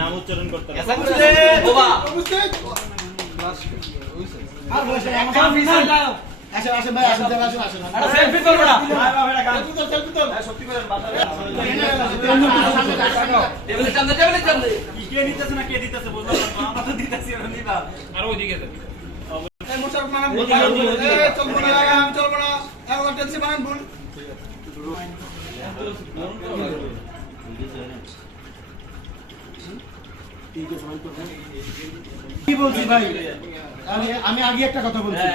নাম উচ্চারণ করতে হবে। আসেন ভাই, আসেন সেলফি করব না। সেলফি তো সত্যি করেন টেবিলের সামনে কি কে নিতেছে না কে দিতেছে বুঝলাম না, আমরা তো দিতেছি ওরা নিবা আর ওইদিকে যাবে। এই মোশারফ মানে চলবো না, আমি চলবো না, এখন টেন্সি বানান ভুল কি বলছি ভাই, আমি আগে একটা কথা বলছি।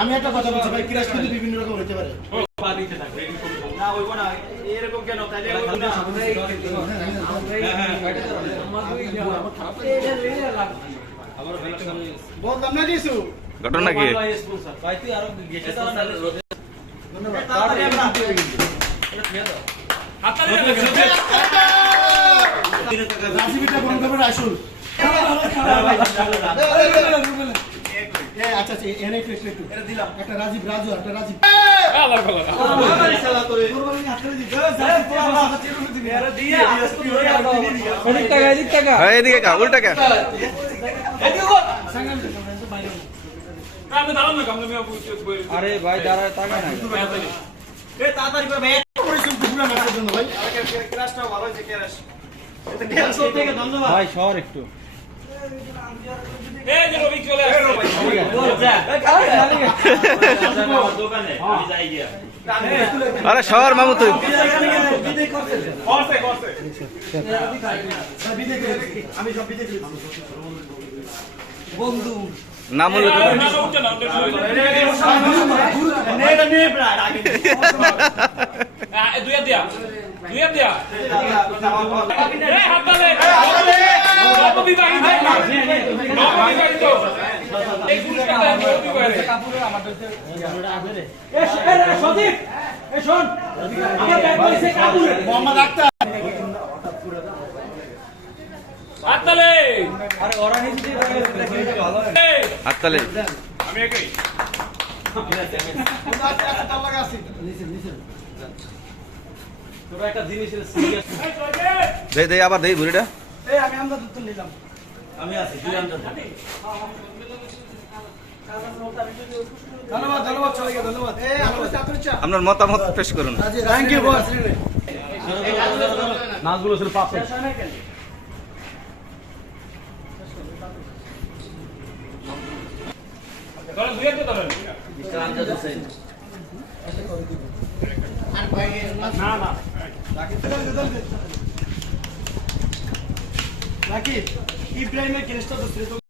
আমি একটা কথা বলছি ভাই, ক্রাশ কিন্তু বিভিন্ন রকম হতে পারে। না হইব না এরকম কেন, তাইলে হইব না। বললাম না কিছু ঘটনা কি? ভাই তুই আরো গেছে তো না ধন্যবাদ। তাড়াতাড়ি আমরা হাততালি রাজীবটা বন্ধ করে আসুন। আচ্ছা আচ্ছা এনে একটু এটা দিলাম একটা রাজীব রাজু একটা রাজীব আল্লাহর খোলা আমারই শালা তোরে কুরবানি হাতে দি জাসি পোলা বাবা চিরুনি দিবি আরে দিয়া অনেক টাকা হ্যাঁ এদিকে কা উল্টা কা এদিকে গো সাঙ্গাম তো বাইরে আমি দাঁড়ান না কামলে মিয়া আরে ভাই দাঁড়ায় টাকা নাই এ তাড়াতাড়ি করে ভাই পরিশ্রম পুরো নাচের জন্য ভাই আরে ক্লাসটা ভালো হয়েছে ক্লাস এটা ক্লাস থেকে ধন্যবাদ ভাই সর একটু এই যে রবি চলে আসছে দোকানে আমি যাই গিয়া আরে শহর মামু তুই আমি সব বিদে বন্ধু নাম হলো দুইয়া দিয়া হাততালি আরে ওরা নিচে ভালো হাততালি আমি একই তোরা একটা জিনিসের সিরিয়াস দে আবার দেই বুড়িটা এই আমি আমদাদ উত্তর নিলাম আমি আছি দুই আমদাদ ধন্যবাদ চলে গেল ধন্যবাদ এই আপনার মতামত পেশ করুন। থ্যাংক ইউ বস নাচগুলো ছিল পাপে ধরেন দুই একটা ধরেন মিস্টার আমজাদ হোসেন আর ভাই না রাকিব ইব্রাহিমের কেসটা তো